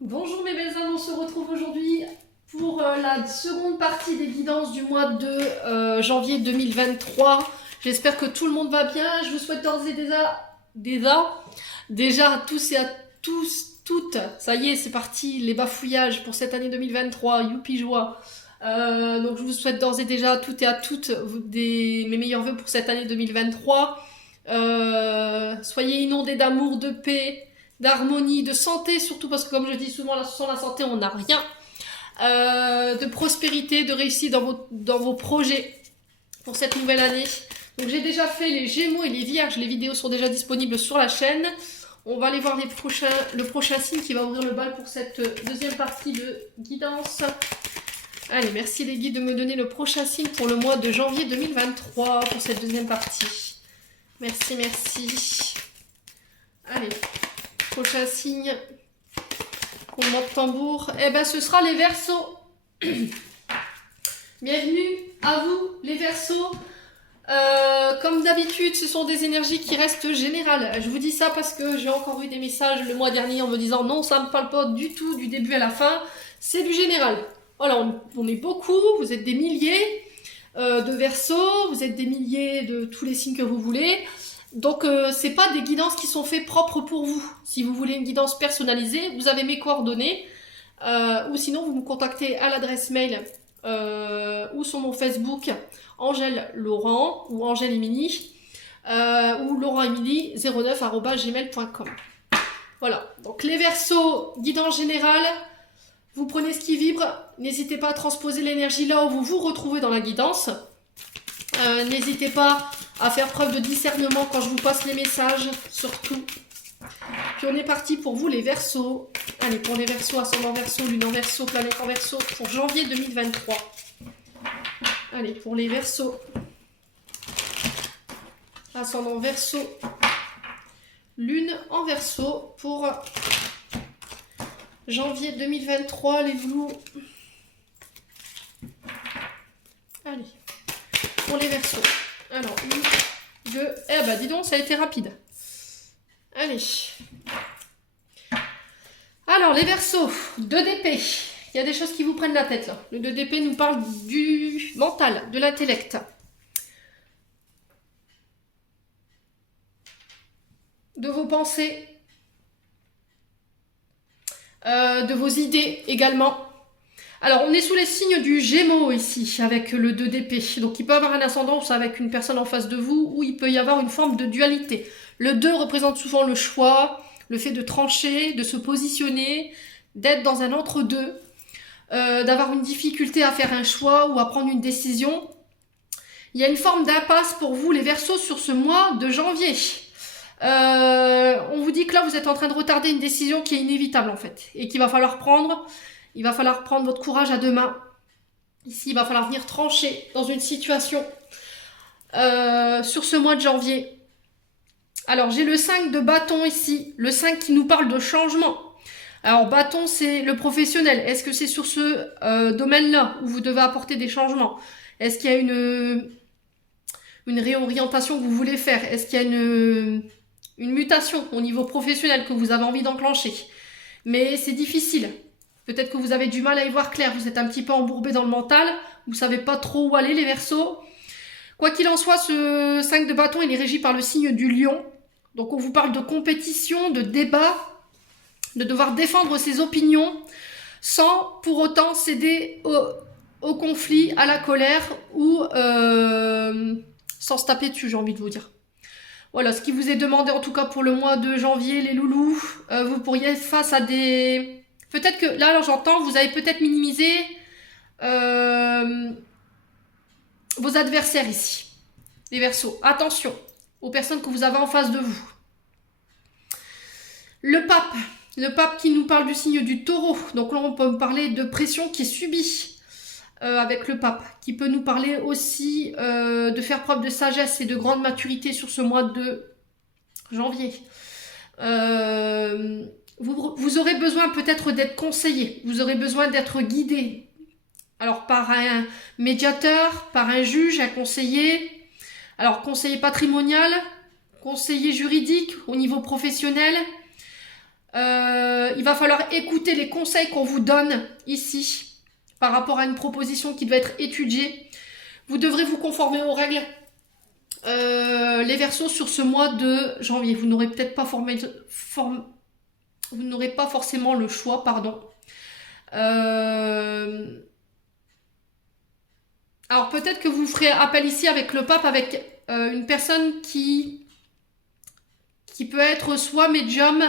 Bonjour mes belles âmes, on se retrouve aujourd'hui pour la seconde partie des guidances du mois de janvier 2023. J'espère que tout le monde va bien. Je vous souhaite d'ores et déjà à tous et à toutes, ça y est, c'est parti, les bafouillages pour cette année 2023, youpi joie. Donc je vous souhaite d'ores et déjà à toutes et à toutes mes meilleurs vœux pour cette année 2023. Soyez inondés d'amour, de paix, d'harmonie, de santé, surtout parce que comme je dis souvent, sans la santé, on n'a rien. De prospérité, de réussite dans vos projets pour cette nouvelle année. Donc j'ai déjà fait les Gémeaux et les Vierges, les vidéos sont déjà disponibles sur la chaîne. On va aller voir le prochain signe qui va ouvrir le bal pour cette deuxième partie de guidance. Allez, merci les guides de me donner le prochain signe pour le mois de janvier 2023 pour cette deuxième partie. Merci, merci. Allez, prochain signe. Roulement de tambour. Eh ben, ce sera les Verseaux. Bienvenue à vous, les Verseaux. Comme d'habitude, ce sont des énergies qui restent générales. Je vous dis ça parce que j'ai encore eu des messages le mois dernier en me disant non, ça ne me parle pas du tout du début à la fin. C'est du général. Voilà, on est beaucoup, vous êtes des milliers de Verseaux, vous êtes des milliers de tous les signes que vous voulez. Donc c'est pas des guidances qui sont faites propres pour vous. Si vous voulez une guidance personnalisée, vous avez mes coordonnées. Ou sinon vous me contactez à l'adresse mail ou sur mon Facebook Angèle Laurent ou Angèle Emily ou laurentemily09@gmail.com. Voilà, donc les Verseaux, guidance générale, vous prenez ce qui vibre, n'hésitez pas à transposer l'énergie là où vous vous retrouvez dans la guidance. N'hésitez pas à faire preuve de discernement quand je vous passe les messages, surtout. Puis on est parti pour vous les Verseaux. Allez, pour les Verseaux, ascendant Verseau, lune en Verseau, planète en Verseau, pour janvier 2023. Allez, pour les Verseaux. Ascendant Verseau, lune en Verseau, pour janvier 2023, les loups. Allez, pour les Verseaux. Alors, 1, 2, eh ben dis donc, ça a été rapide. Allez. Alors, les Verseaux, 2 d'épée. Il y a des choses qui vous prennent la tête, là. Le 2 d'épée nous parle du mental, de l'intellect. De vos pensées. De vos idées également. Alors, on est sous les signes du Gémeaux ici, avec le 2 d'épée. Donc, il peut avoir un ascendant avec une personne en face de vous, ou il peut y avoir une forme de dualité. Le 2 représente souvent le choix, le fait de trancher, de se positionner, d'être dans un entre-deux, d'avoir une difficulté à faire un choix ou à prendre une décision. Il y a une forme d'impasse pour vous, les Verseaux, sur ce mois de janvier. On vous dit que là, vous êtes en train de retarder une décision qui est inévitable, en fait, et qu'il va falloir prendre. Il va falloir prendre votre courage à deux mains. Ici, il va falloir venir trancher dans une situation sur ce mois de janvier. Alors, j'ai le 5 de bâton ici. Le 5 qui nous parle de changement. Alors, bâton, c'est le professionnel. Est-ce que c'est sur ce domaine-là où vous devez apporter des changements? Est-ce qu'il y a une réorientation que vous voulez faire? Est-ce qu'il y a une mutation au niveau professionnel que vous avez envie d'enclencher? Mais c'est difficile. Peut-être que vous avez du mal à y voir clair, vous êtes un petit peu embourbé dans le mental, vous ne savez pas trop où aller les Verseaux. Quoi qu'il en soit, ce 5 de bâton, il est régi par le signe du lion. Donc on vous parle de compétition, de débat, de devoir défendre ses opinions sans pour autant céder au conflit, à la colère ou sans se taper dessus, j'ai envie de vous dire. Voilà, ce qui vous est demandé en tout cas pour le mois de janvier, les loulous, vous pourriez être face à des... Peut-être que, là, alors j'entends, vous avez peut-être minimisé vos adversaires ici, les Verseaux. Attention aux personnes que vous avez en face de vous. Le pape qui nous parle du signe du taureau. Donc là, on peut parler de pression qui est subie avec le pape, qui peut nous parler aussi de faire preuve de sagesse et de grande maturité sur ce mois de janvier. Vous aurez besoin peut-être d'être conseillé, vous aurez besoin d'être guidé. Alors par un médiateur, par un juge, un conseiller. Alors conseiller patrimonial, conseiller juridique au niveau professionnel. Il va falloir écouter les conseils qu'on vous donne ici par rapport à une proposition qui doit être étudiée. Vous devrez vous conformer aux règles. Les Verseaux, sur ce mois de janvier, vous n'aurez peut-être pas vous n'aurez pas forcément le choix, pardon. Alors peut-être que vous ferez appel ici avec le pape, avec une personne qui peut être soit médium,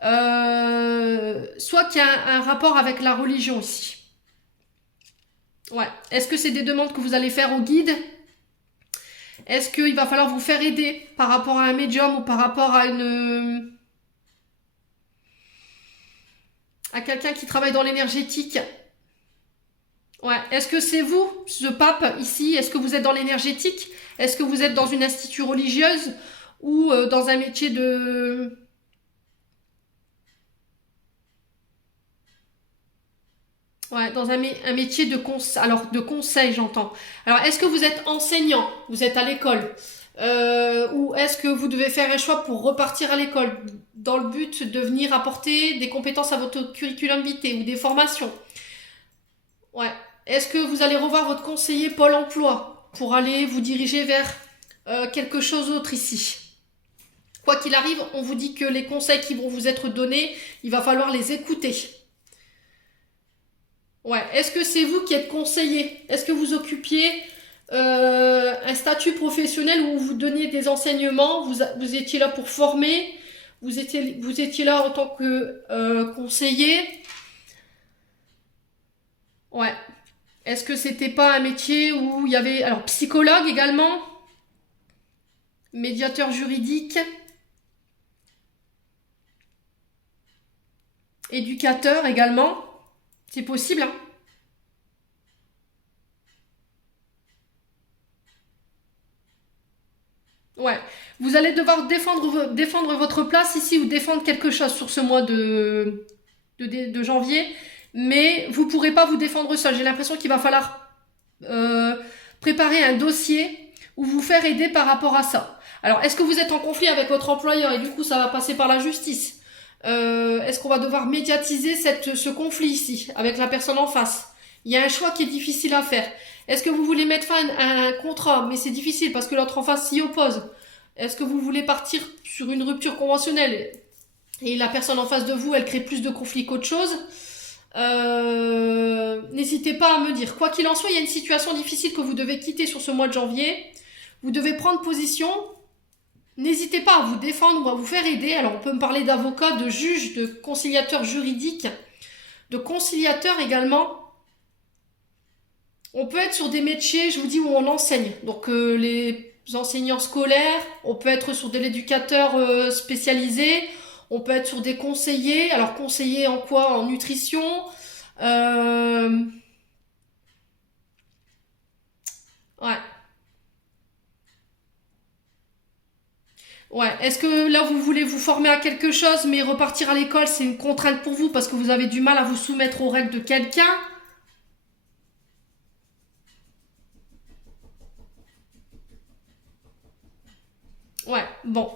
soit qui a un rapport avec la religion ici. Ouais. Est-ce que c'est des demandes que vous allez faire au guide? Est-ce qu'il va falloir vous faire aider par rapport à un médium ou par rapport à quelqu'un qui travaille dans l'énergétique? Ouais. Est-ce que c'est vous, ce pape ici? Est-ce que vous êtes dans l'énergétique? Est-ce que vous êtes dans une institut religieuse ou dans un métier de... Ouais, dans un métier de conseil, j'entends. Alors, est-ce que vous êtes enseignant? Vous êtes à l'école? Ou est-ce que vous devez faire un choix pour repartir à l'école dans le but de venir apporter des compétences à votre curriculum vitae ou des formations? Ouais. Est-ce que vous allez revoir votre conseiller Pôle emploi pour aller vous diriger vers quelque chose d'autre ici? Quoi qu'il arrive, on vous dit que les conseils qui vont vous être donnés, il va falloir les écouter. Ouais. Est-ce que c'est vous qui êtes conseiller? Est-ce que vous occupiez un statut professionnel où vous donniez des enseignements? Vous étiez là pour former? Vous étiez là en tant que conseiller? Ouais. Est-ce que c'était pas un métier où il y avait... Alors, psychologue également? Médiateur juridique? Éducateur également? C'est possible, hein? Ouais. Vous allez devoir défendre votre place ici ou défendre quelque chose sur ce mois de janvier, mais vous pourrez pas vous défendre seul. J'ai l'impression qu'il va falloir euh, préparer un dossier ou vous faire aider par rapport à ça. Alors, est-ce que vous êtes en conflit avec votre employeur et du coup ça va passer par la justice? Est-ce qu'on va devoir médiatiser ce conflit ici avec la personne en face? Il y a un choix qui est difficile à faire. Est-ce que vous voulez mettre fin à un contrat, mais c'est difficile parce que l'autre en face s'y oppose? Est-ce que vous voulez partir sur une rupture conventionnelle et la personne en face de vous, elle crée plus de conflits qu'autre chose? N'hésitez pas à me dire. Quoi qu'il en soit, il y a une situation difficile que vous devez quitter sur ce mois de janvier. Vous devez prendre position. N'hésitez pas à vous défendre ou à vous faire aider. Alors, on peut me parler d'avocat, de juge, de conciliateur juridique, de conciliateur également. On peut être sur des métiers, je vous dis, où on enseigne. Donc, les enseignants scolaires, on peut être sur de l'éducateur spécialisé, on peut être sur des conseillers. Alors, conseillers en quoi? En nutrition. Ouais. Ouais. Est-ce que là, vous voulez vous former à quelque chose, mais repartir à l'école, c'est une contrainte pour vous parce que vous avez du mal à vous soumettre aux règles de quelqu'un? Ouais, bon.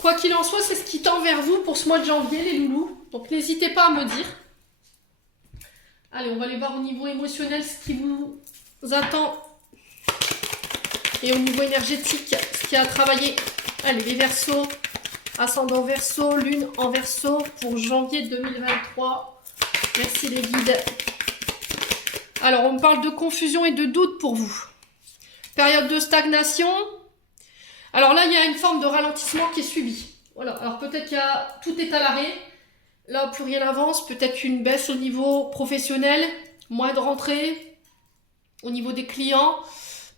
Quoi qu'il en soit, c'est ce qui tend vers vous pour ce mois de janvier, les loulous. Donc n'hésitez pas à me dire. Allez, on va aller voir au niveau émotionnel ce qui vous attend. Et au niveau énergétique, ce qui a travaillé. Allez, les Verseaux, ascendant Verseau, lune en Verseau pour janvier 2023. Merci les guides. Alors, on me parle de confusion et de doute pour vous. Période de stagnation. Alors là, il y a une forme de ralentissement qui est subi. Voilà. Alors peut-être tout est à l'arrêt. Là, plus rien n'avance. Peut-être une baisse au niveau professionnel, moins de rentrée au niveau des clients,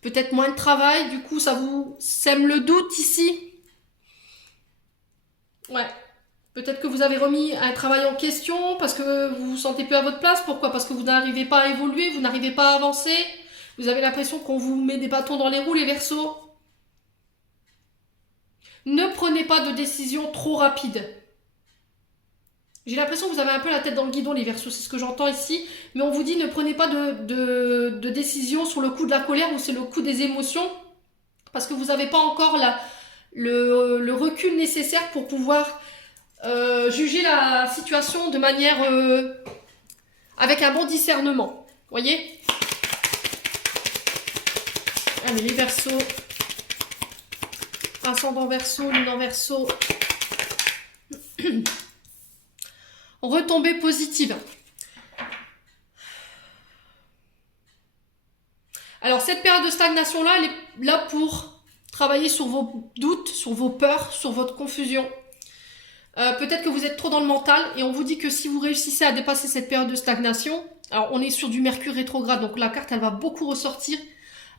peut-être moins de travail. Du coup, ça vous sème le doute ici. Ouais. Peut-être que vous avez remis un travail en question parce que vous vous sentez plus à votre place. Pourquoi? Parce que vous n'arrivez pas à évoluer, vous n'arrivez pas à avancer. Vous avez l'impression qu'on vous met des bâtons dans les roues, les Verseaux. Ne prenez pas de décision trop rapide. J'ai l'impression que vous avez un peu la tête dans le guidon, les Verseaux, c'est ce que j'entends ici. Mais on vous dit ne prenez pas de décision sur le coup de la colère ou c'est le coup des émotions. Parce que vous n'avez pas encore le recul nécessaire pour pouvoir juger la situation de manière avec un bon discernement. Voyez? Allez, les Verseaux. Ascendant Verseau, lune en Verseau. Retombée positive. Alors, cette période de stagnation-là, elle est là pour travailler sur vos doutes, sur vos peurs, sur votre confusion. Peut-être que vous êtes trop dans le mental et on vous dit que si vous réussissez à dépasser cette période de stagnation, alors on est sur du Mercure rétrograde, donc la carte, elle va beaucoup ressortir.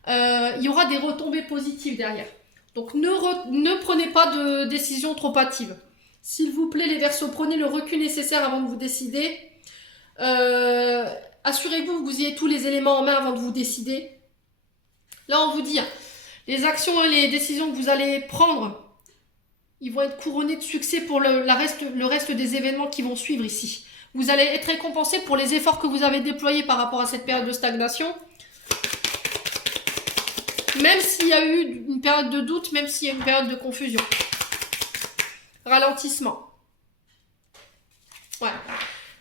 Il y aura des retombées positives derrière. Donc, ne prenez pas de décision trop hâtive. S'il vous plaît, les Verseaux, prenez le recul nécessaire avant de vous décider. Assurez-vous que vous ayez tous les éléments en main avant de vous décider. Là, on vous dit, les actions et les décisions que vous allez prendre, ils vont être couronnés de succès pour le reste des événements qui vont suivre ici. Vous allez être récompensé pour les efforts que vous avez déployés par rapport à cette période de stagnation. Même s'il y a eu une période de doute, même s'il y a une période de confusion. Ralentissement. Ouais.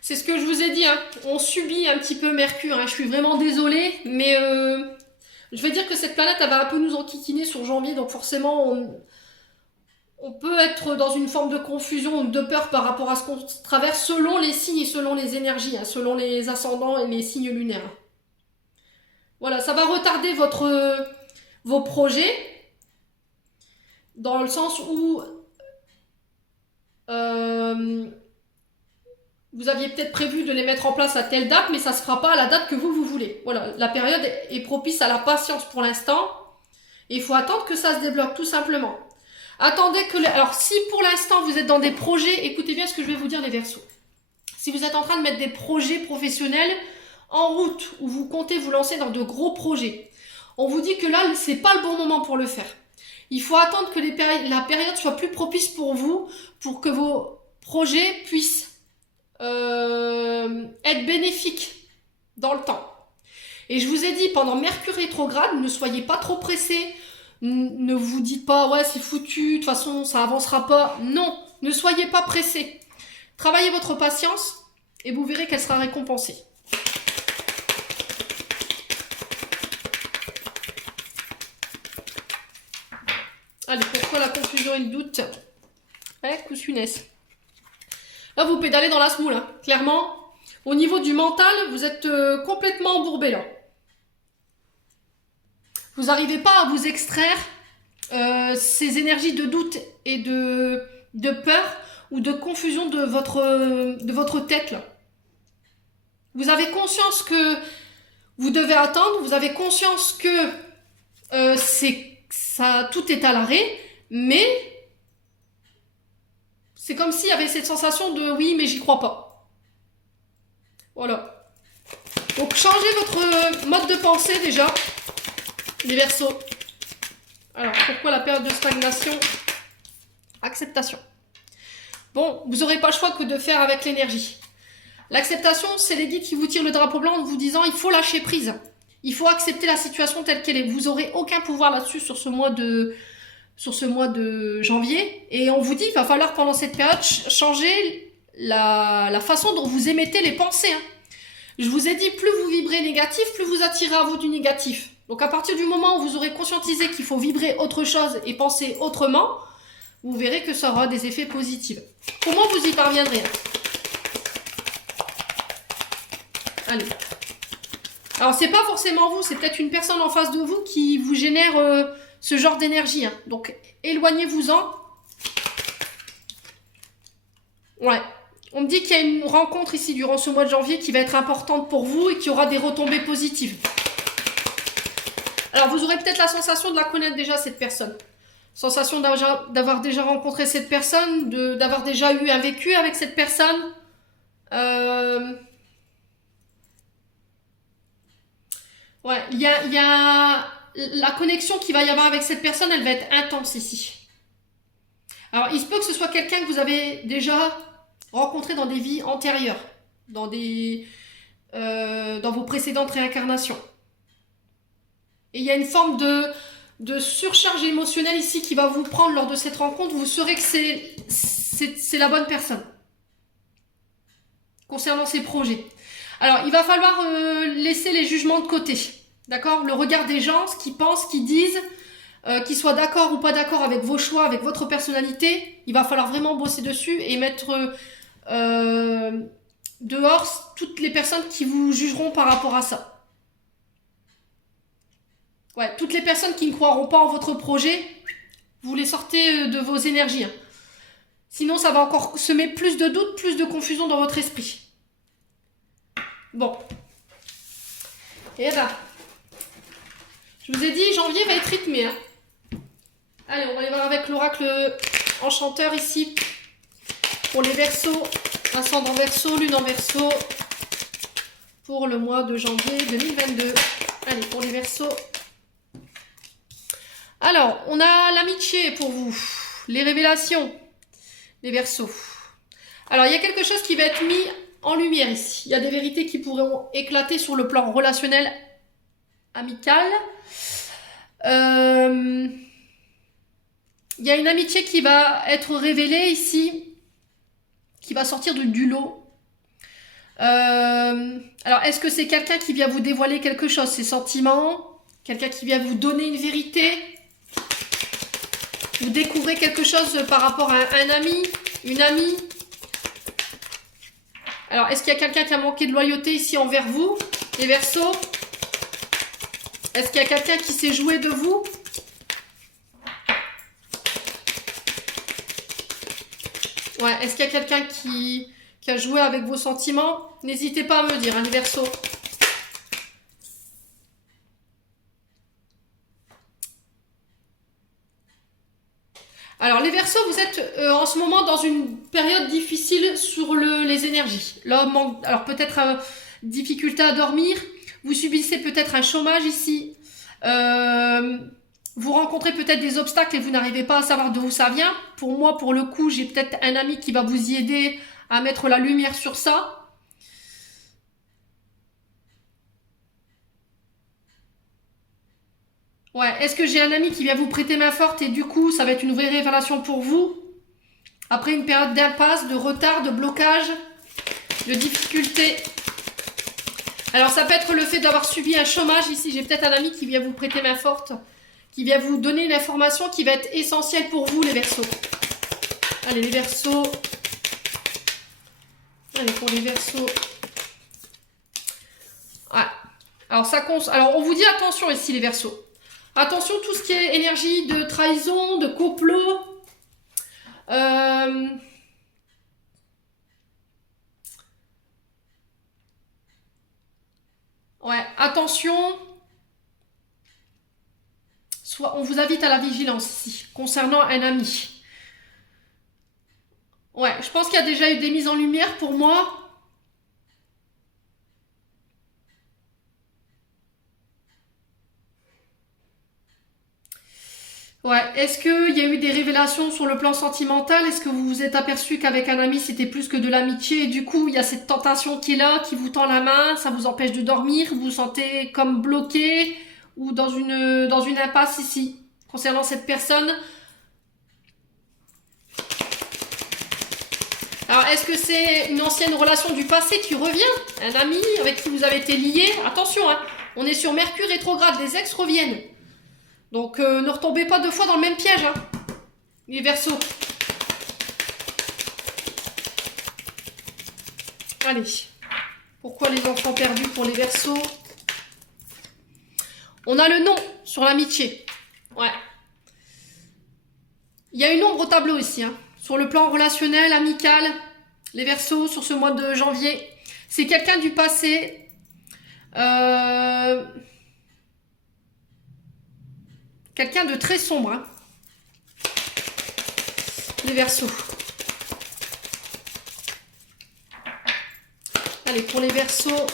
C'est ce que je vous ai dit, hein. On subit un petit peu Mercure, hein. Je suis vraiment désolée, mais je vais dire que cette planète, elle va un peu nous enquiquiner sur janvier, donc forcément, on peut être dans une forme de confusion ou de peur par rapport à ce qu'on traverse selon les signes et selon les énergies, hein, selon les ascendants et les signes lunaires. Voilà, ça va retarder vos projets, dans le sens où vous aviez peut-être prévu de les mettre en place à telle date, mais ça ne se fera pas à la date que vous voulez. Voilà, la période est propice à la patience pour l'instant. Et il faut attendre que ça se débloque, tout simplement. Attendez que... Alors, si pour l'instant, vous êtes dans des projets, écoutez bien ce que je vais vous dire, les Verseaux. Si vous êtes en train de mettre des projets professionnels en route, ou vous comptez vous lancer dans de gros projets, on vous dit que là, c'est pas le bon moment pour le faire. Il faut attendre que la période soit plus propice pour vous, pour que vos projets puissent être bénéfiques dans le temps. Et je vous ai dit, pendant Mercure rétrograde, ne soyez pas trop pressés. Ne vous dites pas, ouais, c'est foutu, de toute façon, ça avancera pas. Non, ne soyez pas pressés. Travaillez votre patience et vous verrez qu'elle sera récompensée. Allez, pourquoi la confusion et le doute? Coussunesse. Là, vous pédalez dans la semoule, hein. Clairement. Au niveau du mental, vous êtes complètement embourbé, là. Vous n'arrivez pas à vous extraire ces énergies de doute et de peur ou de confusion de votre tête, là. Vous avez conscience que vous devez attendre, vous avez conscience que tout est à l'arrêt, mais c'est comme s'il y avait cette sensation de oui, mais j'y crois pas. Voilà. Donc changez votre mode de pensée déjà, les Verseaux. Alors pourquoi la période de stagnation? Acceptation. Bon, vous n'aurez pas le choix que de faire avec l'énergie. L'acceptation, c'est les guides qui vous tirent le drapeau blanc en vous disant il faut lâcher prise. Il faut accepter la situation telle qu'elle est. Vous n'aurez aucun pouvoir là-dessus sur ce mois de janvier. Et on vous dit qu'il va falloir pendant cette période changer la façon dont vous émettez les pensées, hein. Je vous ai dit, plus vous vibrez négatif, plus vous attirez à vous du négatif. Donc à partir du moment où vous aurez conscientisé qu'il faut vibrer autre chose et penser autrement, vous verrez que ça aura des effets positifs. Comment vous y parviendrez? Allez. Alors, c'est pas forcément vous, c'est peut-être une personne en face de vous qui vous génère ce genre d'énergie, hein. Donc, éloignez-vous-en. Ouais. On me dit qu'il y a une rencontre ici durant ce mois de janvier qui va être importante pour vous et qui aura des retombées positives. Alors, vous aurez peut-être la sensation de la connaître déjà, cette personne. Sensation d'avoir déjà rencontré cette personne, d'avoir déjà eu un vécu avec cette personne. Ouais, il y a la connexion qu'il va y avoir avec cette personne, elle va être intense ici. Alors, il se peut que ce soit quelqu'un que vous avez déjà rencontré dans des vies antérieures, dans vos précédentes réincarnations. Et il y a une forme de surcharge émotionnelle ici qui va vous prendre lors de cette rencontre. Vous saurez que c'est la bonne personne concernant ses projets. Alors, il va falloir laisser les jugements de côté, d'accord? Le regard des gens, ce qu'ils pensent, ce qu'ils disent, qu'ils soient d'accord ou pas d'accord avec vos choix, avec votre personnalité, il va falloir vraiment bosser dessus et mettre dehors toutes les personnes qui vous jugeront par rapport à ça. Ouais, toutes les personnes qui ne croiront pas en votre projet, vous les sortez de vos énergies, hein. Sinon, ça va encore semer plus de doutes, plus de confusion dans votre esprit. Bon. Et ben, je vous ai dit, janvier va être rythmé, hein. Allez, on va aller voir avec l'oracle enchanteur ici. Pour les Verseaux, ascendant Verseau, lune en Verseau. Pour le mois de janvier 2022. Allez, pour les Verseaux. Alors, on a l'amitié pour vous. Les révélations. Les Verseaux. Alors, il y a quelque chose qui va être mis en lumière ici. Il y a des vérités qui pourront éclater sur le plan relationnel, amical. Il y a une amitié qui va être révélée ici, qui va sortir du lot. Alors, est-ce que c'est quelqu'un qui vient vous dévoiler quelque chose, ses sentiments? Quelqu'un qui vient vous donner une vérité? Vous découvrez quelque chose par rapport à un ami, une amie? Alors, est-ce qu'il y a quelqu'un qui a manqué de loyauté ici envers vous, les Verseaux? Est-ce qu'il y a quelqu'un qui s'est joué de vous? Ouais, est-ce qu'il y a quelqu'un qui a joué avec vos sentiments? N'hésitez pas à me dire, hein, les Verseaux. Alors, les Verseaux, vous êtes en ce moment dans une période difficile sur les énergies. L'homme manque, alors peut-être difficulté à dormir. Vous subissez peut-être un chômage ici. Vous rencontrez peut-être des obstacles et vous n'arrivez pas à savoir d'où ça vient. Pour moi, pour le coup, j'ai peut-être un ami qui va vous y aider à mettre la lumière sur ça. Ouais, est-ce que j'ai un ami qui vient vous prêter main forte et du coup, ça va être une vraie révélation pour vous? Après une période d'impasse, de retard, de blocage, de difficulté. Alors, ça peut être le fait d'avoir subi un chômage ici. J'ai peut-être un ami qui vient vous prêter main forte, qui vient vous donner une information qui va être essentielle pour vous, les Verseaux. Allez, les Verseaux. Allez, pour les Verseaux. Ouais. Alors, on vous dit attention ici, les Verseaux. Attention, tout ce qui est énergie de trahison, de complot. Ouais, attention. On vous invite à la vigilance ici, concernant un ami. Ouais, je pense qu'il y a déjà eu des mises en lumière pour moi. Ouais, est-ce qu'il y a eu des révélations sur le plan sentimental? Est-ce que vous vous êtes aperçu qu'avec un ami, c'était plus que de l'amitié? Et du coup, il y a cette tentation qui est là, qui vous tend la main, ça vous empêche de dormir, vous vous sentez comme bloqué ou dans une impasse ici, concernant cette personne. Alors, est-ce que c'est une ancienne relation du passé qui revient? Un ami avec qui vous avez été lié? Attention, hein, on est sur Mercure rétrograde, les ex reviennent. Donc, ne retombez pas deux fois dans le même piège, hein, les Verseaux. Allez. Pourquoi les enfants perdus pour les Verseaux? On a le nom sur l'amitié. Ouais. Il y a une ombre au tableau ici, hein. Sur le plan relationnel, amical, les Verseaux, sur ce mois de janvier. C'est quelqu'un du passé. Quelqu'un de très sombre, hein. Les Verseaux. Allez, pour les Verseaux.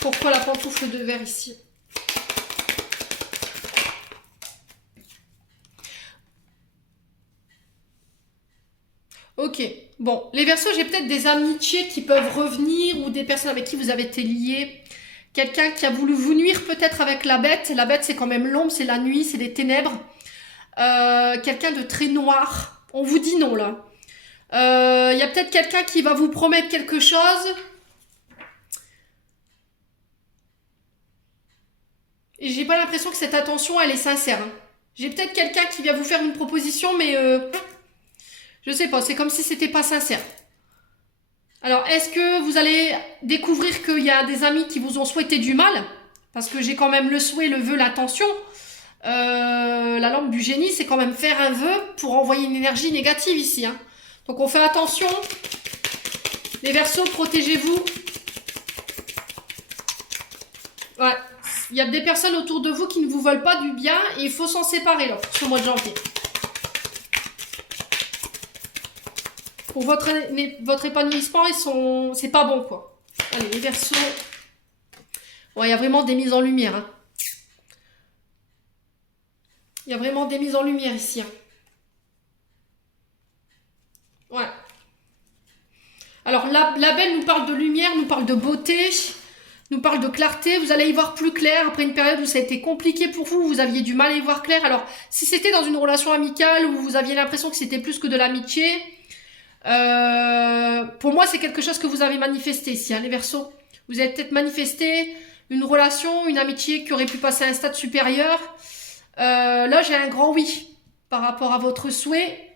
Pourquoi la pantoufle de verre ici? Ok, bon, les Verseaux, j'ai peut-être des amitiés qui peuvent revenir ou des personnes avec qui vous avez été liés, Quelqu'un qui a voulu vous nuire peut-être avec la bête. La bête, c'est quand même l'ombre, c'est la nuit, c'est les ténèbres. Quelqu'un de très noir. On vous dit non, là. Il y a peut-être quelqu'un qui va vous promettre quelque chose. Et j'ai pas l'impression que cette attention, elle est sincère. Hein. J'ai peut-être quelqu'un qui vient vous faire une proposition, mais je sais pas, c'est comme si c'était pas sincère. Alors, est-ce que vous allez découvrir qu'il y a des amis qui vous ont souhaité du mal? Parce que j'ai quand même le souhait, le vœu, l'intention. La lampe du génie, c'est quand même faire un vœu pour envoyer une énergie négative ici. Hein. Donc, on fait attention. Les Verseaux, protégez-vous. Ouais. Il y a des personnes autour de vous qui ne vous veulent pas du bien et il faut s'en séparer là, pour ce mois de janvier. Pour votre épanouissement, c'est pas bon quoi. Allez, les Verseaux. Ouais, il y a vraiment des mises en lumière. Hein. Il y a vraiment des mises en lumière ici. Hein. Ouais. Alors, la belle nous parle de lumière, nous parle de beauté, nous parle de clarté. Vous allez y voir plus clair après une période où ça a été compliqué pour vous, vous aviez du mal à y voir clair. Alors, si c'était dans une relation amicale où vous aviez l'impression que c'était plus que de l'amitié, pour moi, c'est quelque chose que vous avez manifesté ici, hein, les Verseaux. Vous avez peut-être manifesté une relation, une amitié qui aurait pu passer à un stade supérieur. Là, j'ai un grand oui par rapport à votre souhait.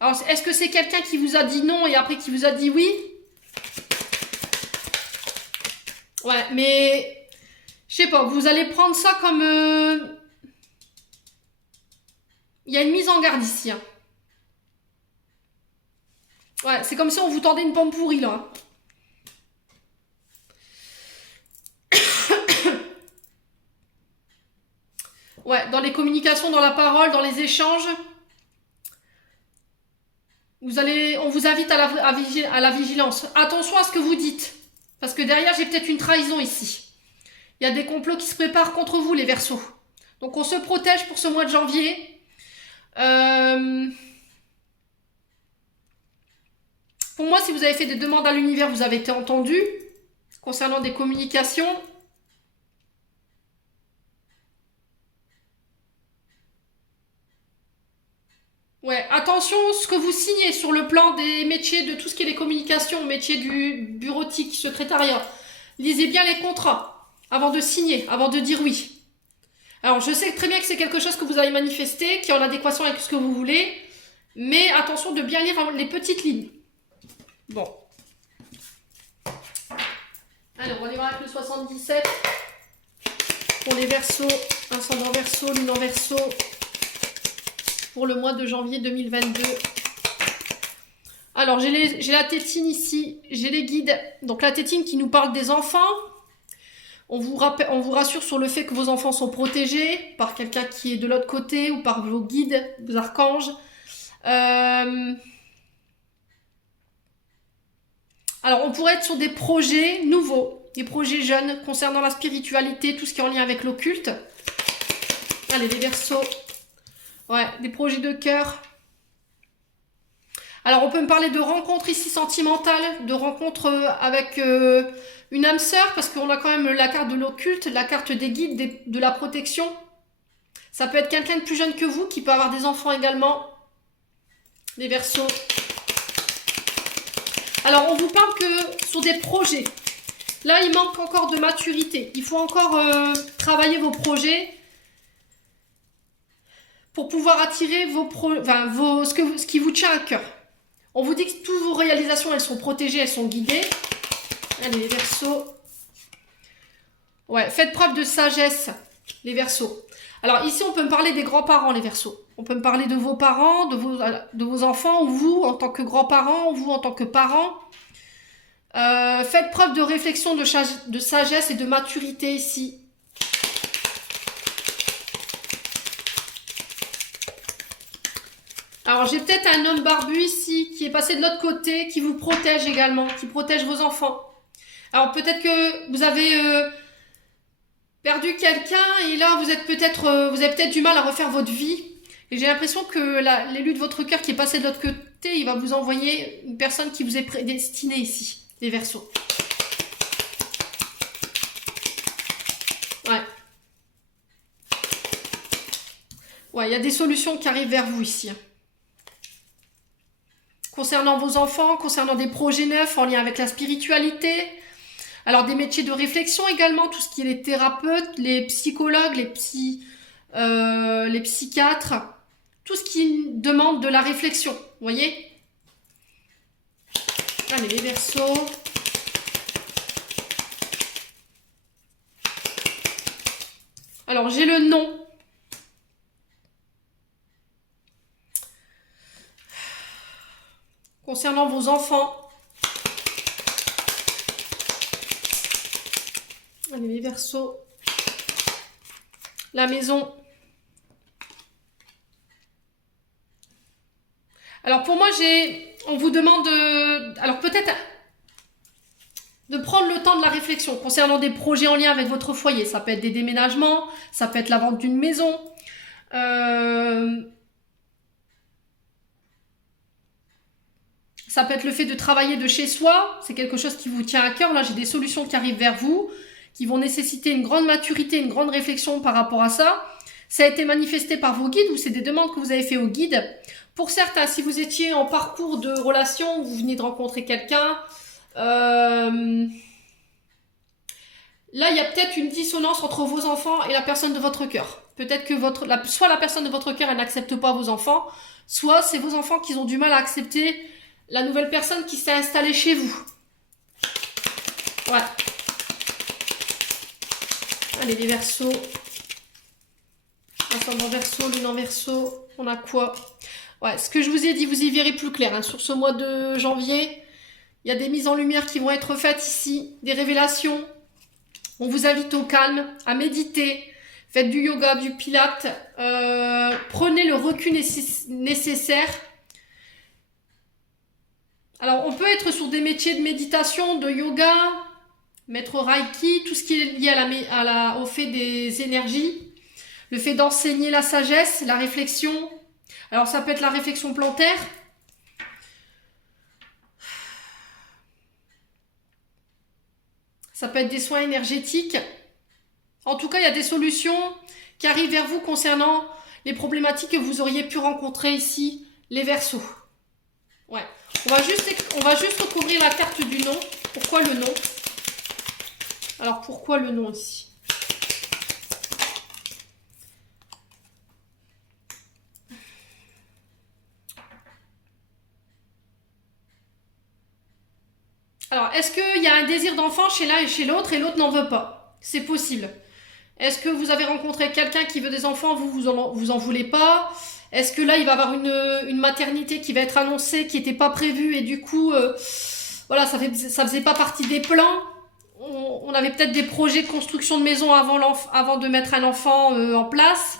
Alors, est-ce que c'est quelqu'un qui vous a dit non et après qui vous a dit oui? Ouais, mais je sais pas, vous allez prendre ça comme... Il y a une mise en garde ici. Hein. Ouais, c'est comme si on vous tendait une pomme pourrie là. Ouais, dans les communications, dans la parole, dans les échanges, on vous invite à la vigilance. Attention à ce que vous dites, parce que derrière, j'ai peut-être une trahison ici. Il y a des complots qui se préparent contre vous, les Verseaux. Donc, on se protège pour ce mois de janvier. Pour moi, si vous avez fait des demandes à l'univers, vous avez été entendu. Concernant des communications... Ouais, attention ce que vous signez sur le plan des métiers, de tout ce qui est les communications, métier du bureautique, secrétariat. Lisez bien les contrats avant de signer, avant de dire oui. Alors, je sais très bien que c'est quelque chose que vous avez manifesté, qui est en adéquation avec ce que vous voulez, mais attention de bien lire les petites lignes. Bon. Allez, on va aller voir avec le 77. Pour les Verseaux, ascendant Verseau, lune en Verseau. Pour le mois de janvier 2022. Alors, j'ai la tétine ici, j'ai les guides. Donc, la tétine qui nous parle des enfants. On vous rassure sur le fait que vos enfants sont protégés par quelqu'un qui est de l'autre côté ou par vos guides, vos archanges. Alors, on pourrait être sur des projets nouveaux, des projets jeunes concernant la spiritualité, tout ce qui est en lien avec l'occulte. Allez, les Verseaux. Ouais, des projets de cœur. Alors, on peut me parler de rencontres ici sentimentales, de rencontres avec une âme sœur, parce qu'on a quand même la carte de l'occulte, la carte des guides, de la protection. Ça peut être quelqu'un de plus jeune que vous, qui peut avoir des enfants également. Les Verseaux. Alors, on vous parle que sur des projets. Là, il manque encore de maturité. Il faut encore travailler vos projets pour pouvoir attirer ce qui vous tient à cœur. On vous dit que toutes vos réalisations, elles sont protégées, elles sont guidées. Allez, les Verseaux. Ouais, faites preuve de sagesse, les Verseaux. Alors ici, on peut me parler des grands-parents, les Verseaux. On peut me parler de vos parents, de vos enfants, ou vous en tant que grands-parents, ou vous en tant que parents. Faites preuve de réflexion, de sagesse et de maturité ici. Alors, j'ai peut-être un homme barbu ici qui est passé de l'autre côté, qui vous protège également, qui protège vos enfants. Alors, peut-être que vous avez perdu quelqu'un et là, vous avez peut-être du mal à refaire votre vie. Et j'ai l'impression que l'élu de votre cœur qui est passé de l'autre côté, il va vous envoyer une personne qui vous est prédestinée ici, les Verseaux. Ouais, il y a des solutions qui arrivent vers vous ici. Concernant vos enfants, concernant des projets neufs en lien avec la spiritualité. Alors des métiers de réflexion également, tout ce qui est les thérapeutes, les psychologues, les psychiatres, tout ce qui demande de la réflexion, vous voyez? Allez, les Verseaux. Alors j'ai le nom. Concernant vos enfants. Allez, les Verseaux. La maison. Alors pour moi, on vous demande alors peut-être de prendre le temps de la réflexion concernant des projets en lien avec votre foyer. Ça peut être des déménagements, ça peut être la vente d'une maison. Ça peut être le fait de travailler de chez soi. C'est quelque chose qui vous tient à cœur. Là, j'ai des solutions qui arrivent vers vous, qui vont nécessiter une grande maturité, une grande réflexion par rapport à ça. Ça a été manifesté par vos guides ou c'est des demandes que vous avez fait aux guides. Pour certains, si vous étiez en parcours de relation, vous venez de rencontrer quelqu'un, là, il y a peut-être une dissonance entre vos enfants et la personne de votre cœur. Peut-être que soit la personne de votre cœur, elle n'accepte pas vos enfants, soit c'est vos enfants qui ont du mal à accepter la nouvelle personne qui s'est installée chez vous. Ouais. Allez, les Verseaux. Ascendant Verseau, lune en Verseau. On a quoi? Ouais, ce que je vous ai dit, vous y verrez plus clair. Hein. Sur ce mois de janvier, il y a des mises en lumière qui vont être faites ici, des révélations. On vous invite au calme, à méditer. Faites du yoga, du pilate. Prenez le recul nécessaire. Alors, on peut être sur des métiers de méditation, de yoga, maître Reiki, tout ce qui est lié au fait des énergies, le fait d'enseigner la sagesse, la réflexion. Alors, ça peut être la réflexion plantaire. Ça peut être des soins énergétiques. En tout cas, il y a des solutions qui arrivent vers vous concernant les problématiques que vous auriez pu rencontrer ici, les Verseaux. Ouais. On va juste recouvrir la carte du nom. Pourquoi le nom? Alors, pourquoi le nom ici? Alors, est-ce qu'il y a un désir d'enfant chez l'un et chez l'autre et l'autre n'en veut pas? C'est possible. Est-ce que vous avez rencontré quelqu'un qui veut des enfants, vous en voulez pas? Est-ce que là, il va y avoir une maternité qui va être annoncée, qui n'était pas prévue et du coup, voilà, ça faisait pas partie des plans? On avait peut-être des projets de construction de maison avant de mettre un enfant en place.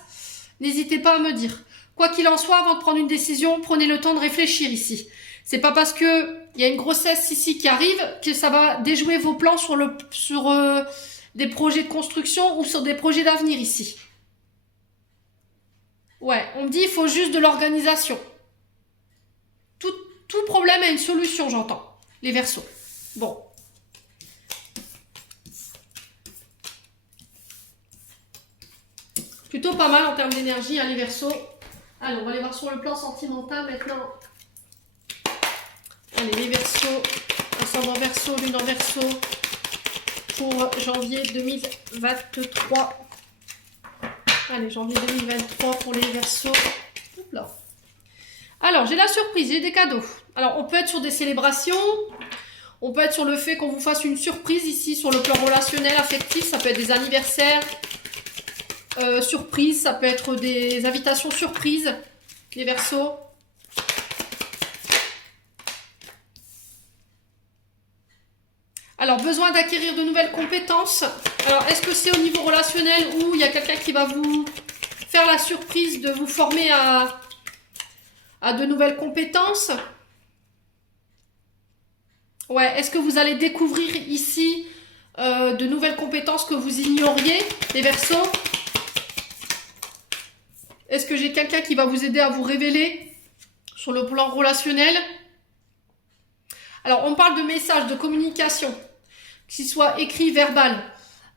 N'hésitez pas à me dire. Quoi qu'il en soit, avant de prendre une décision, prenez le temps de réfléchir ici. C'est pas parce que il y a une grossesse ici qui arrive que ça va déjouer vos plans sur des projets de construction ou sur des projets d'avenir ici. Ouais, on me dit il faut juste de l'organisation. Tout problème a une solution, j'entends. Les Verseaux. Bon. Plutôt pas mal en termes d'énergie, hein, les Verseaux. Allez, on va aller voir sur le plan sentimental maintenant. Allez, les Verseaux, ascendant Verseau, lune en Verseau, pour janvier 2023. Allez, janvier 2023 pour les Verseaux. Hop là. Alors, j'ai la surprise, j'ai des cadeaux. Alors, on peut être sur des célébrations, on peut être sur le fait qu'on vous fasse une surprise ici, sur le plan relationnel, affectif, ça peut être des anniversaires, surprises, ça peut être des invitations surprises, les Verseaux. Alors, besoin d'acquérir de nouvelles compétences. Alors, est-ce que c'est au niveau relationnel où il y a quelqu'un qui va vous faire la surprise de vous former à de nouvelles compétences? Ouais, est-ce que vous allez découvrir ici de nouvelles compétences que vous ignoriez, les Verseaux? Est-ce que j'ai quelqu'un qui va vous aider à vous révéler sur le plan relationnel? Alors, on parle de messages, de communication, qu'il soit écrit, verbal.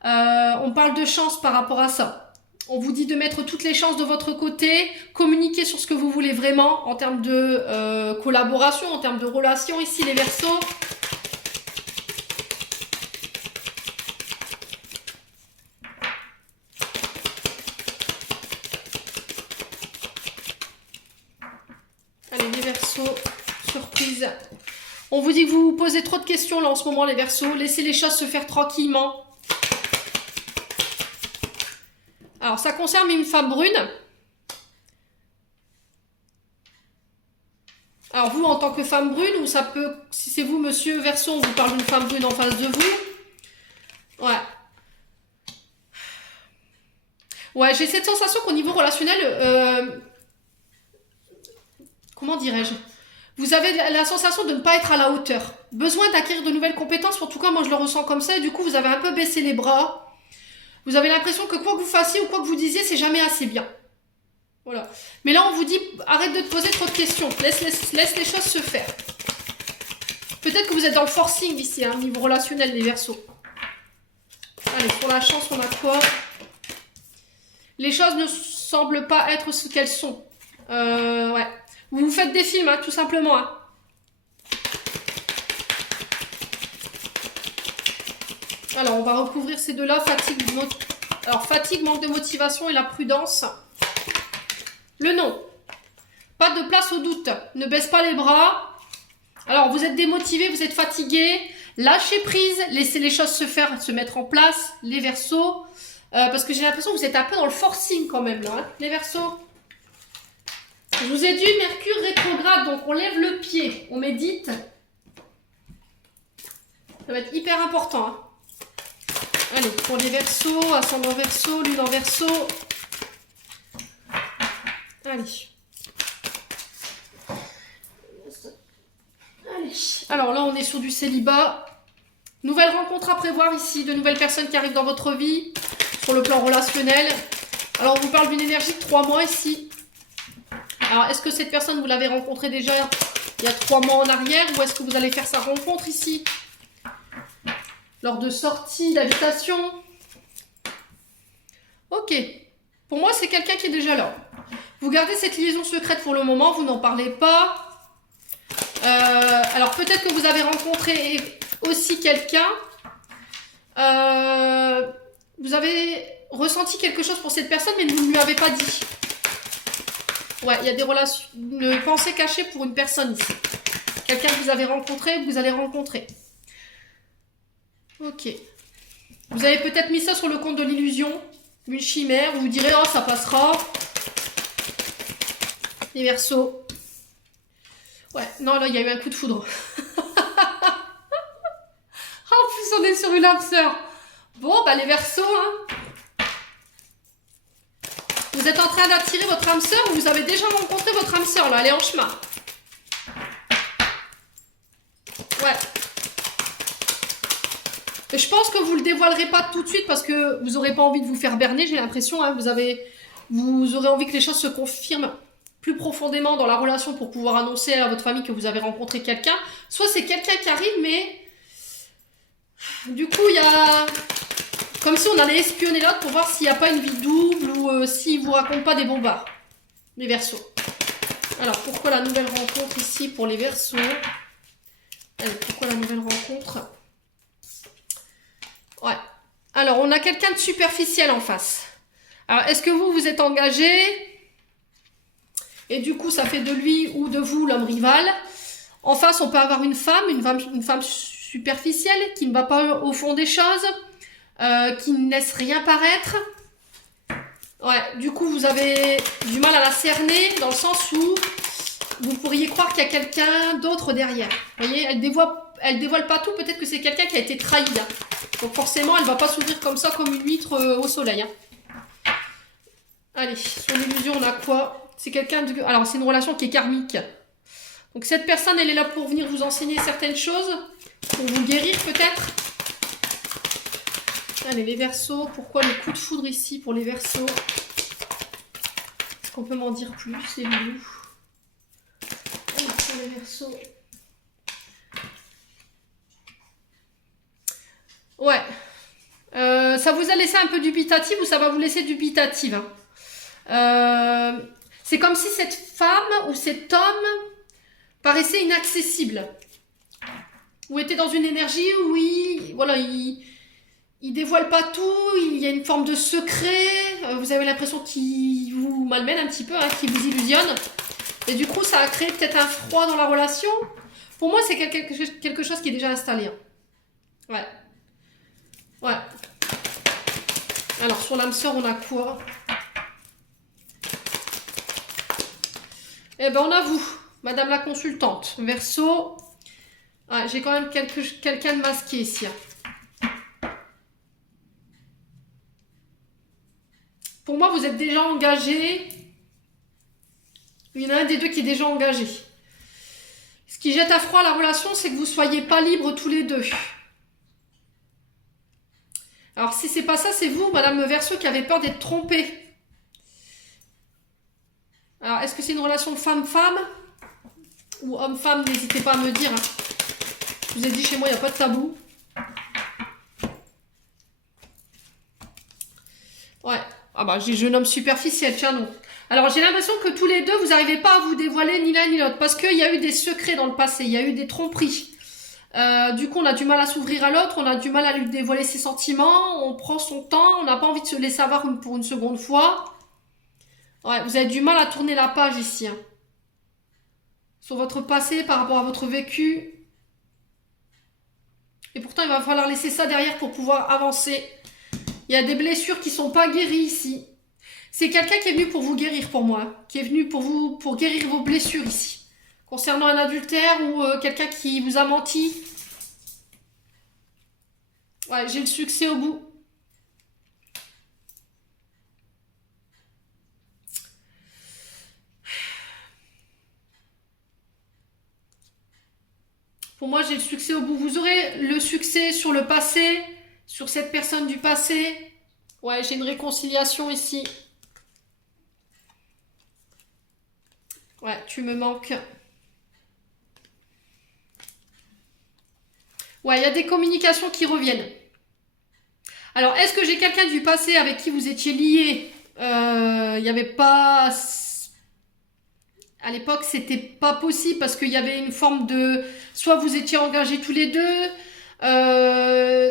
On parle de chance par rapport à ça. On vous dit de mettre toutes les chances de votre côté, communiquer sur ce que vous voulez vraiment en termes de collaboration, en termes de relation ici les Verseaux. Allez les Verseaux, surprise. On vous dit que vous vous posez trop de questions là en ce moment les Verseaux, laissez les choses se faire tranquillement. Alors, ça concerne une femme brune. Alors, vous, en tant que femme brune, ou ça peut... Si c'est vous, monsieur Verseau, on vous parle d'une femme brune en face de vous. Ouais. Ouais, j'ai cette sensation qu'au niveau relationnel... comment dirais-je? Vous avez la sensation de ne pas être à la hauteur. Besoin d'acquérir de nouvelles compétences. En tout cas, moi, je le ressens comme ça. Et du coup, vous avez un peu baissé les bras. Vous avez l'impression que quoi que vous fassiez ou quoi que vous disiez, c'est jamais assez bien. Voilà. Mais là, on vous dit, arrête de te poser trop de questions. Laisse les choses se faire. Peut-être que vous êtes dans le forcing ici, hein, niveau relationnel, les Verseaux. Allez, pour la chance, on a quoi? Les choses ne semblent pas être ce qu'elles sont. Ouais. Vous vous faites des films, hein, tout simplement. Hein. Alors, on va recouvrir ces deux-là. Fatigue, manque de motivation et la prudence. Le non. Pas de place au doute. Ne baisse pas les bras. Alors, vous êtes démotivé, vous êtes fatigué. Lâchez prise. Laissez les choses se faire, se mettre en place. Les Verseaux. Parce que j'ai l'impression que vous êtes un peu dans le forcing quand même, là. Hein, les Verseaux. Je vous ai dit Mercure rétrograde. Donc, on lève le pied. On médite. Ça va être hyper important, hein. Allez, pour les Verseaux, ascendant Verseau, lune en Verseau. Allez. Allez. Alors là, on est sur du célibat. Nouvelle rencontre à prévoir ici, de nouvelles personnes qui arrivent dans votre vie, sur le plan relationnel. Alors, on vous parle d'une énergie de 3 mois ici. Alors, est-ce que cette personne, vous l'avez rencontrée déjà il y a 3 mois en arrière, ou est-ce que vous allez faire sa rencontre ici lors de sorties, d'habitation? Ok. Pour moi, c'est quelqu'un qui est déjà là. Vous gardez cette liaison secrète pour le moment, vous n'en parlez pas. Alors, peut-être que vous avez rencontré aussi quelqu'un. Vous avez ressenti quelque chose pour cette personne, mais vous ne lui avez pas dit. Ouais, il y a des relations, une pensée cachée pour une personne ici. Quelqu'un que vous avez rencontré, que vous allez rencontrer. Ok. Vous avez peut-être mis ça sur le compte de l'illusion, une chimère, vous vous direz, oh, ça passera. Les Verseaux. Ouais, non, là, il y a eu un coup de foudre. En plus, on est sur une âme sœur. Bon, bah, les Verseaux, hein. Vous êtes en train d'attirer votre âme sœur ou vous avez déjà rencontré votre âme sœur, là, elle est en chemin. Ouais. Je pense que vous ne le dévoilerez pas tout de suite parce que vous n'aurez pas envie de vous faire berner, j'ai l'impression. Hein, vous aurez envie que les choses se confirment plus profondément dans la relation pour pouvoir annoncer à votre famille que vous avez rencontré quelqu'un. Soit c'est quelqu'un qui arrive, mais du coup, il y a... Comme si on allait espionner l'autre pour voir s'il n'y a pas une vie double ou s'il ne vous raconte pas des bombards. Les Verseaux. Alors, pourquoi la nouvelle rencontre ici pour les Verseaux? Pourquoi la nouvelle rencontre? Ouais. Alors, on a quelqu'un de superficiel en face. Alors, est-ce que vous êtes engagé? Et du coup, ça fait de lui ou de vous l'homme rival. En face, on peut avoir une femme superficielle qui ne va pas au fond des choses, qui ne laisse rien paraître. Ouais, du coup, vous avez du mal à la cerner dans le sens où vous pourriez croire qu'il y a quelqu'un d'autre derrière. Vous voyez, elle dévoile pas tout. Peut-être que c'est quelqu'un qui a été trahi. Hein. Donc forcément, elle va pas s'ouvrir comme ça, comme une huître au soleil. Hein. Allez, sur l'illusion, on a quoi? C'est quelqu'un de... Alors, c'est une relation qui est karmique. Donc cette personne, elle est là pour venir vous enseigner certaines choses, pour vous guérir peut-être. Allez, les Verseaux. Pourquoi le coup de foudre ici pour les Verseaux? Est-ce qu'on peut m'en dire plus, les loulous? Allez, pour les Verseaux. Ouais. Ça vous a laissé un peu dubitatif ou ça va vous laisser dubitative, hein. C'est comme si cette femme ou cet homme paraissait inaccessible. Ou était dans une énergie où il dévoile pas tout, il y a une forme de secret, vous avez l'impression qu'il vous malmène un petit peu, hein, qu'il vous illusionne. Et du coup, ça a créé peut-être un froid dans la relation. Pour moi, c'est quelque chose qui est déjà installé, hein. Ouais. Ouais. Alors, sur l'âme sœur, on a quoi? Eh ben, on a vous, Madame la consultante. Verseau. Ouais, j'ai quand même quelqu'un de masqué ici, hein. Pour moi, vous êtes déjà engagé. Il y en a un des deux qui est déjà engagé. Ce qui jette à froid la relation, c'est que vous ne soyez pas libres tous les deux. Alors, si c'est pas ça, c'est vous, Madame Verseau, qui avez peur d'être trompée. Alors, est-ce que c'est une relation femme-femme ou homme-femme? N'hésitez pas à me dire, hein. Je vous ai dit, chez moi, il n'y a pas de tabou. Ouais. Ah bah, j'ai jeune homme superficiel, tiens, non. Alors, j'ai l'impression que tous les deux, vous n'arrivez pas à vous dévoiler ni l'un ni l'autre. Parce qu'il y a eu des secrets dans le passé. Il y a eu des tromperies. Du coup, on a du mal à s'ouvrir à l'autre. On a du mal à lui dévoiler ses sentiments. On prend son temps. On n'a pas envie de se laisser avoir pour une seconde fois. Ouais, vous avez du mal à tourner la page ici, hein. Sur votre passé, par rapport à votre vécu. Et pourtant, il va falloir laisser ça derrière pour pouvoir avancer. Il y a des blessures qui ne sont pas guéries ici. C'est quelqu'un qui est venu pour vous guérir pour moi, hein. Qui est venu pour guérir vos blessures ici. Concernant un adultère ou quelqu'un qui vous a menti. Ouais, j'ai le succès au bout. Pour moi, j'ai le succès au bout. Vous aurez le succès sur le passé, sur cette personne du passé. Ouais, j'ai une réconciliation ici. Ouais, tu me manques. Ouais, il y a des communications qui reviennent. Alors, est-ce que j'ai quelqu'un du passé avec qui vous étiez liés? Il n'y avait pas... À l'époque, c'était pas possible parce qu'il y avait une forme de... Soit vous étiez engagés tous les deux,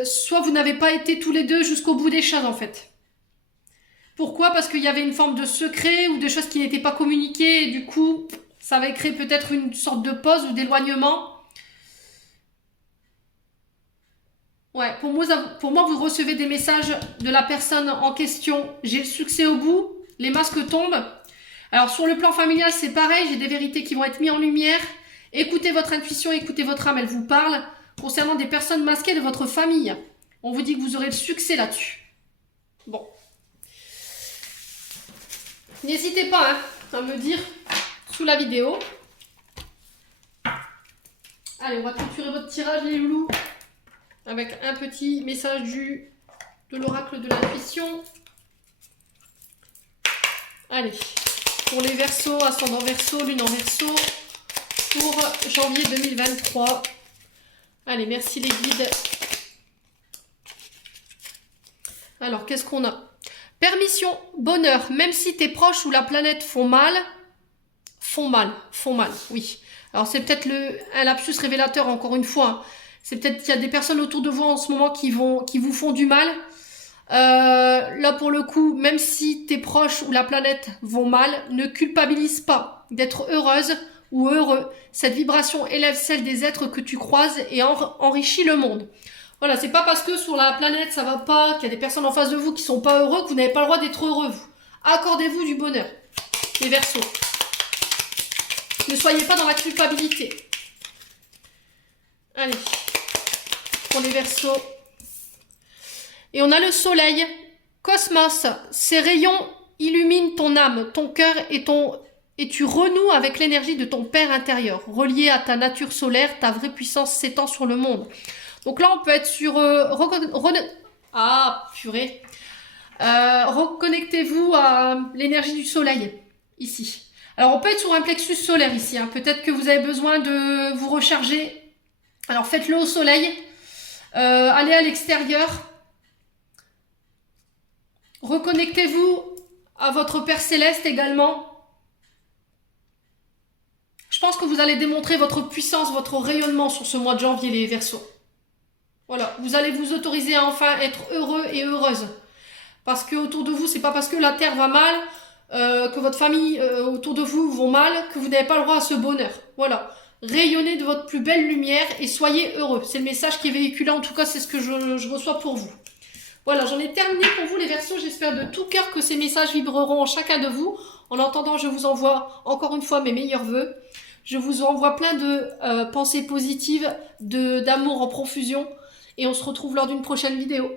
soit vous n'avez pas été tous les deux jusqu'au bout des choses, en fait. Pourquoi? Parce qu'il y avait une forme de secret ou de choses qui n'étaient pas communiquées et du coup, ça avait créé peut-être une sorte de pause ou d'éloignement. Ouais, pour moi, vous recevez des messages de la personne en question. J'ai le succès au bout, les masques tombent. Alors, sur le plan familial, c'est pareil, j'ai des vérités qui vont être mises en lumière. Écoutez votre intuition, écoutez votre âme, elle vous parle. Concernant des personnes masquées de votre famille, on vous dit que vous aurez le succès là-dessus. Bon. N'hésitez pas, hein, à me dire sous la vidéo. Allez, on va clôturer votre tirage, les loulous, avec un petit message de l'oracle de l'intuition. Allez, pour les Verseaux, ascendant Verseau, lune en Verseau, pour janvier 2023. Allez, merci les guides. Alors, qu'est-ce qu'on a? Permission, bonheur, même si tes proches ou la planète font mal, oui. Alors, c'est peut-être un lapsus révélateur, encore une fois, hein. C'est peut-être qu'il y a des personnes autour de vous en ce moment qui vous font du mal. Là, pour le coup, même si tes proches ou la planète vont mal, ne culpabilise pas d'être heureuse ou heureux. Cette vibration élève celle des êtres que tu croises et enrichit le monde. Voilà, c'est pas parce que sur la planète ça va pas, qu'il y a des personnes en face de vous qui sont pas heureux, que vous n'avez pas le droit d'être heureux, vous. Accordez-vous du bonheur, les Verseaux. Ne soyez pas dans la culpabilité. Allez, pour les Verseaux. Et on a le soleil, cosmos. Ces rayons illuminent ton âme, ton cœur et tu renoues avec l'énergie de ton père intérieur. Relié à ta nature solaire, ta vraie puissance s'étend sur le monde. Donc là, on peut être sur... reconnectez-vous à l'énergie du soleil, ici. Alors, on peut être sur un plexus solaire, ici, hein. Peut-être que vous avez besoin de vous recharger. Alors, faites-le au soleil. Allez à l'extérieur. Reconnectez-vous à votre Père Céleste également. Je pense que vous allez démontrer votre puissance, votre rayonnement sur ce mois de janvier, les Verseaux. Voilà, vous allez vous autoriser à enfin être heureux et heureuse. Parce que autour de vous, c'est pas parce que la terre va mal, que votre famille autour de vous vont mal, que vous n'avez pas le droit à ce bonheur. Voilà. Rayonnez de votre plus belle lumière et soyez heureux. C'est le message qui est véhiculé, en tout cas c'est ce que je reçois pour vous. Voilà, j'en ai terminé pour vous les Verseaux. J'espère de tout cœur que ces messages vibreront en chacun de vous. En attendant, je vous envoie encore une fois mes meilleurs vœux. Je vous envoie plein de pensées positives, d'amour en profusion. Et on se retrouve lors d'une prochaine vidéo.